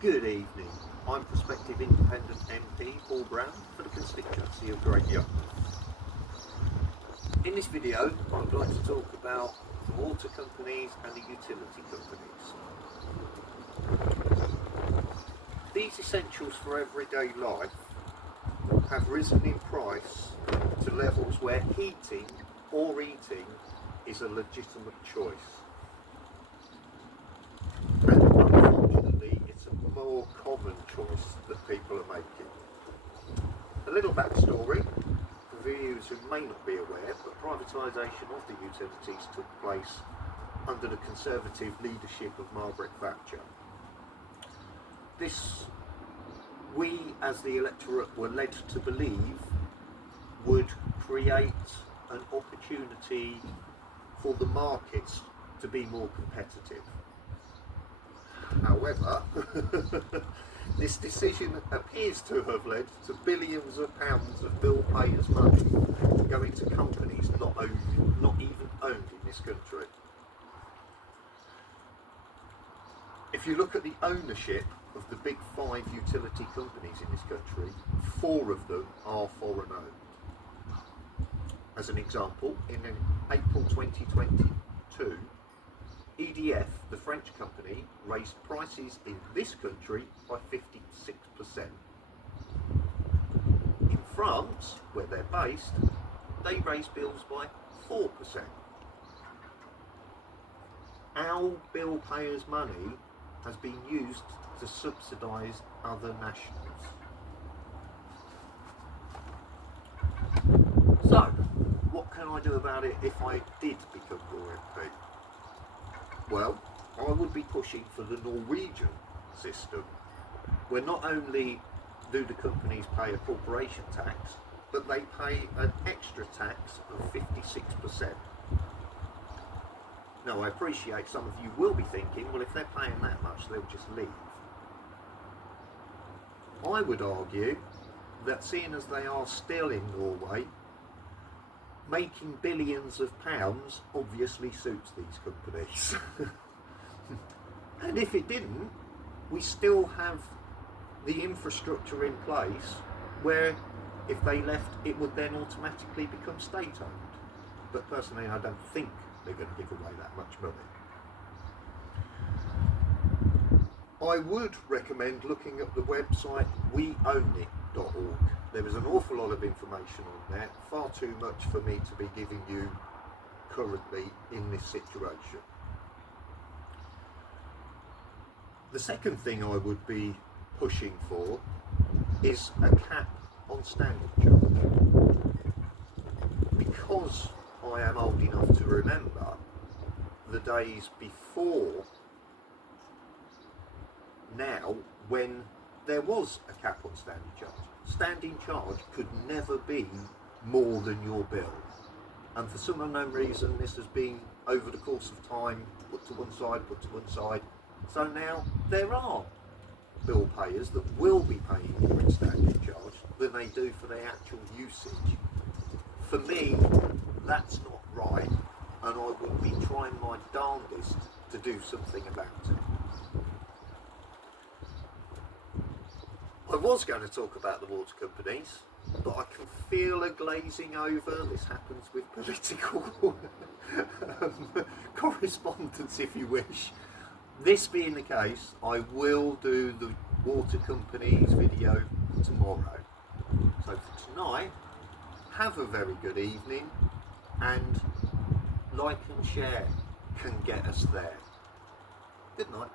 Good evening. I'm Prospective Independent MP Paul Brown for the constituency of Great Yarmouth. In this video I would like to talk about the water companies and the utility companies. These essentials for everyday life have risen in price to levels where heating or eating is a legitimate choice. And unfortunately it's a more common choice that people are making. A little backstory for viewers who may not be aware, but privatisation of the utilities took place under the Conservative leadership of Margaret Thatcher. This, we as the electorate were led to believe, would create an opportunity for the markets to be more competitive. However, this decision appears to have led to billions of pounds of bill payers' money going to companies not even owned in this country. If you look at the ownership of the big 5 utility companies in this country, 4 of them are foreign owned. As an example, in April 2022, EDF, the French company, raised prices in this country by 56%. In France, where they're based, they raised bills by 4%. Our bill payers' money has been used to subsidise other nationals. So, what can I do about it if I did become your MP? Well, I would be pushing for the Norwegian system, where not only do the companies pay a corporation tax, but they pay an extra tax of 56%. Now, I appreciate some of you will be thinking, well, if they're paying that much, they'll just leave. I would argue that seeing as they are still in Norway, making billions of pounds obviously suits these companies. And if it didn't, we still have the infrastructure in place where if they left it would then automatically become state owned. But personally I don't think they're going to give away that much money. I would recommend looking at the website weownit.org. There is an awful lot of information on there, far too much for me to be giving you currently in this situation. The second thing I would be pushing for is a cap on standing charge. Because I am old enough to remember the days before now when there was a cap on standing charge. Standing charge could never be more than your bill, and for some unknown reason this has been over the course of time put to one side, so now there are bill payers that will be paying more in standing charge than they do for their actual usage. For me, that's not right, and I will be trying my darndest to do something about it. I was going to talk about the water companies, but I can feel a glazing over. This happens with political correspondence, if you wish. This being the case, I will do the water companies video tomorrow. So for tonight, have a very good evening, and like and share can get us there. Good night.